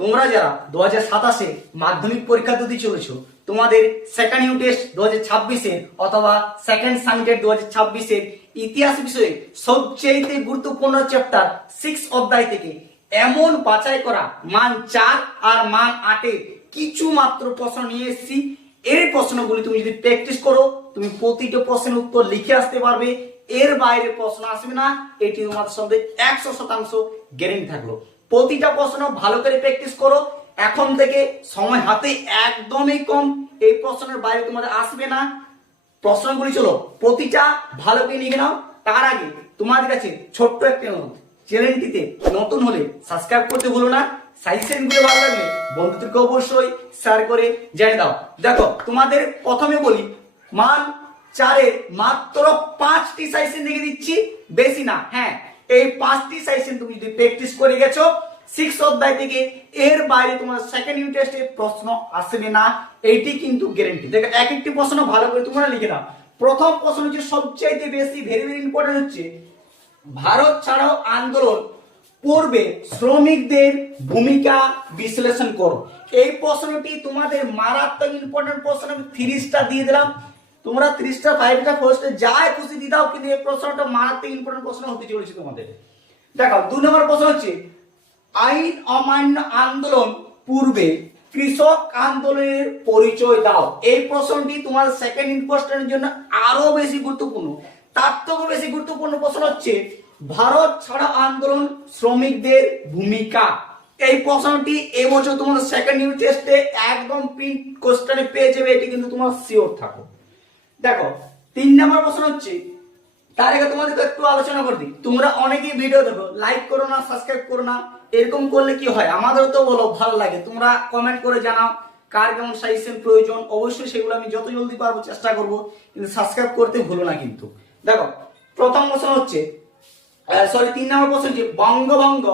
তোমরা যারা 2027-এ মাধ্যমিক পরীক্ষা দিতে চলেছো, তোমাদের সেকেন্ড ইউনিট টেস্ট 2026-এর অথবা সেকেন্ড সামিটেড 2026-এর ইতিহাস বিষয়ে সবচেয়ে গুরুত্বপূর্ণ চ্যাপ্টার 6 অধ্যায় থেকে এমন বাছাই করা মান 4 আর মান 8-এর কিছু মাত্র প্রশ্ন নিয়ে এসেছি। এই প্রশ্নগুলি তুমি যদি প্র্যাকটিস করো, তুমি প্রতিটা প্রশ্নের উত্তর লিখে আসতে পারবে, এর বাইরে প্রশ্ন আসবে না, এটি তোমাদের সঙ্গে 100% গ্যারান্টি থাকলো। প্রতিটা প্রশ্ন ভালো করে প্র্যাকটিস করো, এখন থেকে সময় হাতে একদমই কম, এই প্রশ্নের বাইরে তোমাদের আসবে না। প্রশ্নগুলি চলো প্রতিটা ভালো করে লিখে নাও। তার আগে তোমাদের কাছে ছোট্ট একটা অনুরোধ, চ্যানেলটিতে নতুন হলে সাবস্ক্রাইব করতে ভুলো না, সাজেশন গুলো ভালো লাগলে বন্ধুদেরকে অবশ্যই শেয়ার করে জানিয়ে দাও। দেখো তোমাদের প্রথমে বলি, মান 4-এর মাত্র 5টি সাজেশন লিখে দিচ্ছি, বেশি না। হ্যাঁ, এই 5টি সাজেশন তুমি যদি প্র্যাকটিস করে গেছো 6 অধ্যায় থেকে, এর বাইরে তোমার সেকেন্ড ইউনিট টেস্টে প্রশ্ন আসবে না, এইটি কিন্তু গ্যারান্টি। দেখো এক একটি প্রশ্ন ভালো করে তোমরা লিখে নাও। প্রথম প্রশ্ন হচ্ছে সবচাইতে বেশি ভেরি ইম্পর্টেন্ট, হচ্ছে ভারত ছাড়াও আন্দোলন পূর্বে শ্রমিকদের ভূমিকা বিশ্লেষণ করো। এই প্রশ্নটি তোমাদের মারাত্মক ইম্পর্টেন্ট প্রশ্ন, আমি 3 স্টার দিয়ে দিলাম। তোমরা 3 স্টার 5 স্টার 4 স্টার যাই খুশি দিয়ে দাও, কিন্তু এই প্রশ্নটা মারাত্মক ইম্পর্টেন্ট প্রশ্ন হতে চলেছে তোমাদের। দেখো 2 নম্বর প্রশ্ন হচ্ছে আইন অমান্য আন্দোলন পূর্বে কৃষক আন্দোলনের পরিচয় দাও। এই প্রশ্নটি তোমার সেকেন্ড ইম্পোস্টের জন্য আরো বেশি গুরুত্বপূর্ণ। তার থেকেও বেশি গুরুত্বপূর্ণ প্রশ্ন হচ্ছে ভারত ছাড়া আন্দোলন শ্রমিকদের ভূমিকা। এই প্রশ্নটি এবছর তোমার সেকেন্ড ইউনিট টেস্টে একদম প্রিন্ট কোশ্চেনে পেয়ে যাবে, এটি কিন্তু তোমার শিওর থাকো। দেখো 3 নম্বর প্রশ্ন হচ্ছে, তার আগে তোমাদেরকে একটু আলোচনা করে দিই, তোমরা অনেকেই ভিডিও দেখো, লাইক করো না, সাবস্ক্রাইব করো না। এরকম করলে কি হয়, আমাদেরও তো বলো ভালো লাগে, তোমরা কমেন্ট করে জানাও কার কেমন সাজেশন প্রয়োজন, অবশ্যই সেগুলো আমি যত জলদি পারবো চেষ্টা করব, কিন্তু সাবস্ক্রাইব করতে ভুলো না কিন্তু। দেখো প্রথম প্রশ্ন হচ্ছে 3 নম্বর প্রশ্ন হচ্ছে বঙ্গভঙ্গ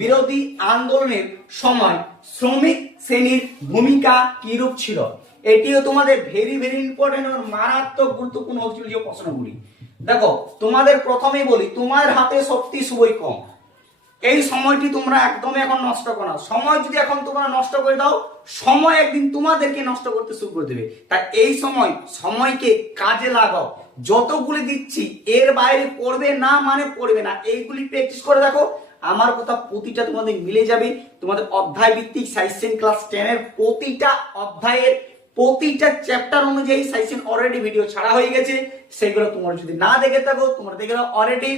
বিরোধী আন্দোলনের সময় শ্রমিক শ্রেণীর ভূমিকা কিরূপ ছিল। এটিও তোমাদের ভেরি ইম্পর্টেন্ট এবং মারাত্মক গুরুত্বপূর্ণ হচ্ছিল যে প্রশ্নগুলি। দেখো তোমাদের প্রথমেই বলি, তোমার হাতে শক্তি খুবই কম, এই সময়টি তোমরা একদম এখন নষ্ট করো না। সময় যদি এখন তোমরা নষ্ট করে দাও, সময় একদিন তোমাদেরকে নষ্ট করতে শুরু করে দেবে। তাই এই সময়কে কাজে লাগাও। যতগুলি দিচ্ছি এর বাইরে পড়বে না মানে পড়বে না, এইগুলি প্র্যাকটিস করে দেখো, আমার কথা প্রতিটা তোমাদের মিলে যাবে। তোমাদের অধ্যায় ভিত্তিক সাজেশন ক্লাস 10-এর প্রতিটা অধ্যায়ের প্রতিটা চ্যাপ্টার অনুযায়ী সাজেশন অলরেডি ভিডিও ছাড়া হয়ে গেছে, সেগুলো তোমরা যদি না দেখে থাকো, তোমরা দেখে নাও অলরেডি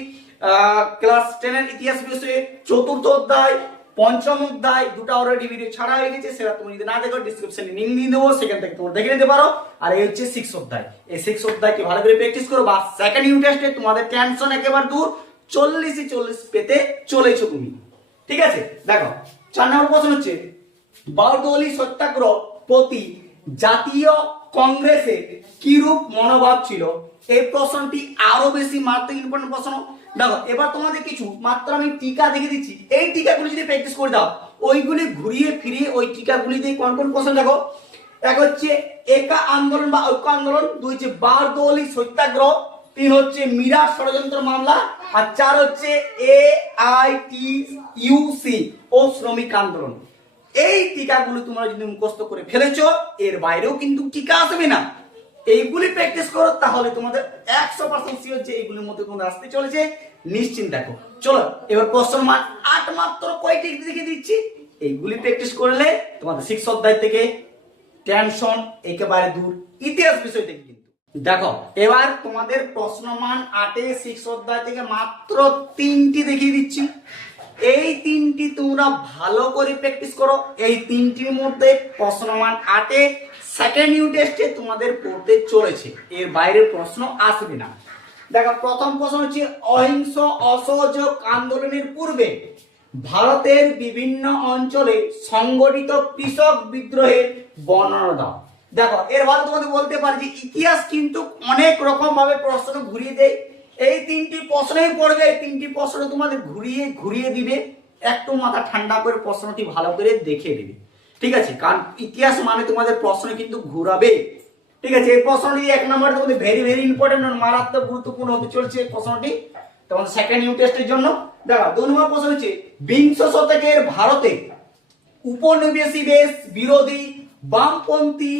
ক্লাস 10-এর ইতিহাস বিষয়ে 4র্থ অধ্যায় 5ম অধ্যায় দুটো অলরেডি ভিডিও ছাড়া হয়ে গেছে, সেটা তুমি যদি না দেখো ডেসক্রিপশনে লিংক দিয়ে দেবো, সেখান থেকে তোমরা দেখে নিতে পারো। আর এই হচ্ছে 6 অধ্যায়, এই 6 অধ্যায়কে ভালো করে প্র্যাকটিস করো, বা সেকেন্ড ইউনিট টেস্টে তোমাদের টেনশন একেবারে দূর, 40 পেতে চলেছো তুমি, ঠিক আছে। দেখো 4 নম্বর প্রশ্ন হচ্ছে বারদৌলি সত্যাগ্রহ প্রতি জাতীয় কংগ্রেসের কিরূপ মনোভাব ছিল। এই প্রশ্নটি আরো বেশি মারাত্মক ইম্পর্টেন্ট প্রশ্ন। দেখো এবার তোমাদের কিছু মাত্র আমি টিকা দেখে দিচ্ছি, এই টিকাগুলি যদি প্র্যাকটিস করে দাও, ওইগুলি ঘুরিয়ে ফিরিয়ে ওই টিকাগুলি দিয়ে কোন প্রশ্ন দেখো। এক হচ্ছে একা আন্দোলন বা ঐক্য আন্দোলন, 2 হচ্ছে বারদৌলি সত্যাগ্রহ, 3 হচ্ছে মিরাট ষড়যন্ত্র মামলা, আর 4 হচ্ছে AITUC ও শ্রমিক আন্দোলন। এই টিকাগুলো তোমরা যদি মুখস্থ করে ফেলেছো, এর বাইরেও কিন্তু টিকা আসবে না। এইগুলি প্র্যাকটিস করো, তাহলে তোমাদের 100% শিওর যে এইগুলির মধ্যে কোন আসতে চলেছে, নিশ্চিন্ত দেখো। চলো এবার প্রশ্ন মান 8 মাত্র কয়টি দেখে দিচ্ছি, এইগুলি প্র্যাকটিস করলে তোমাদের 6 অধ্যায় থেকে টেনশন একেবারে দূর, ইতিহাস বিষয় থেকে কিন্তু। দেখো এবার তোমাদের প্রশ্ন মান 8-এ 6 অধ্যায় থেকে মাত্র 3টি দেখিয়ে দিচ্ছি, এই 3টি তোমরা ভালো করে প্র্যাকটিস করো। এই 3টির মধ্যে প্রশ্ন মান 8-এ সেকেন্ড ইউনিট টেস্টে তোমাদের পড়তে চলেছে, এর বাইরে প্রশ্ন আসবে না। দেখো প্রথম প্রশ্ন হচ্ছে অহিংস অসহযোগ আন্দোলনের পূর্বে ভারতের বিভিন্ন অঞ্চলে সংগঠিত কৃষক বিদ্রোহের বর্ণনা দাও। দেখো এর ভালো তোমাদের বলতে পারি যে ইতিহাস কিন্তু অনেক রকম ভাবে প্রশ্ন ঘুরিয়ে দেয়, এই 3টি প্রশ্নই পড়বে, এই 3টি প্রশ্ন তোমাদের ঘুরিয়ে দিবে, একটু মাথা ঠান্ডা করে প্রশ্নটি ভালো করে দেখে দিবে, ঠিক আছে। কারণ ইতিহাস মানে তোমাদের প্রশ্ন কিন্তু ঘুরাবে, ঠিক আছে। এই প্রশ্নটি 1 নম্বরে তোমাদের ভেরি ইম্পর্টেন্ট, মারাত্মক গুরুত্বপূর্ণ হতে চলছে প্রশ্নটি তোমাদের সেকেন্ড ইউনিট টেস্টের জন্য। দেখো 2 নম্বর প্রশ্ন হচ্ছে বিংশ শতকের ভারতে উপনিবেশিক বিরোধী বামপন্থী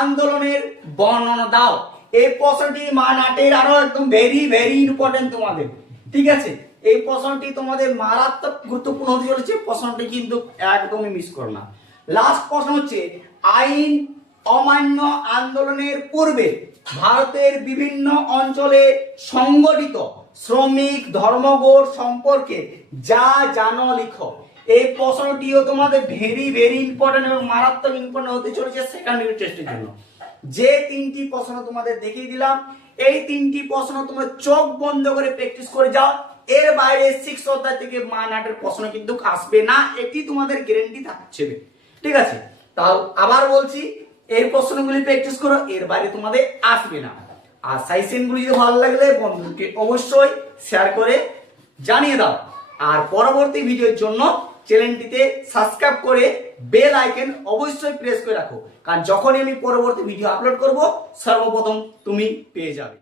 আন্দোলনের বর্ণনা দাও। এই প্রশ্নটি মান 8 আরো একদম ভেরি ভেরি ইম্পর্টেন্ট তোমাদের, ঠিক আছে? এই প্রশ্নটি তোমাদের মারাত্মক গুরুত্বপূর্ণ হতে চলেছে, প্রশ্নটি কিন্তু একদমই মিস করো না। লাস্ট প্রশ্ন হচ্ছে, আইন অমান্য আন্দোলনের পূর্বে ভারতের বিভিন্ন অঞ্চলে সংগঠিত শ্রমিক ধর্মঘট সম্পর্কে যা জানো লিখো। এই প্রশ্নটিও তোমাদের ভেরি ভেরি ইম্পর্টেন্ট এবং মারাত্মক ইম্পর্টেন্ট হতে চলেছে সেকেন্ড ইউনিট টেস্টের জন্য। যে তিনটি প্রশ্ন তোমাদের দেখিয়ে দিলাম, এই তিনটি প্রশ্ন তোমরা চোখ বন্ধ করে প্র্যাকটিস করে যাও। এর বাইরে 6 অধ্যায় থেকে মান 8 এর প্রশ্ন কিন্তু আসবে না, এটি তোমাদের গ্যারান্টি থাকছে, ঠিক আছে? তাও আবার বলছি, এই প্রশ্নগুলি প্র্যাকটিস করো, এর বাইরে তোমাদের আসবে না। আর সাজেশনগুলি যদি ভালো লাগলে বন্ধুকে অবশ্যই শেয়ার করে জানিয়ে দাও। আর পরবর্তী ভিডিওর জন্য চ্যানেলটিতে সাবস্ক্রাইব করে বেল আইকন অবশ্যই প্রেস করে রাখো, কারণ যখনই আমি পরবর্তী ভিডিও আপলোড করব সর্বপ্রথম তুমি পেয়ে যাবে।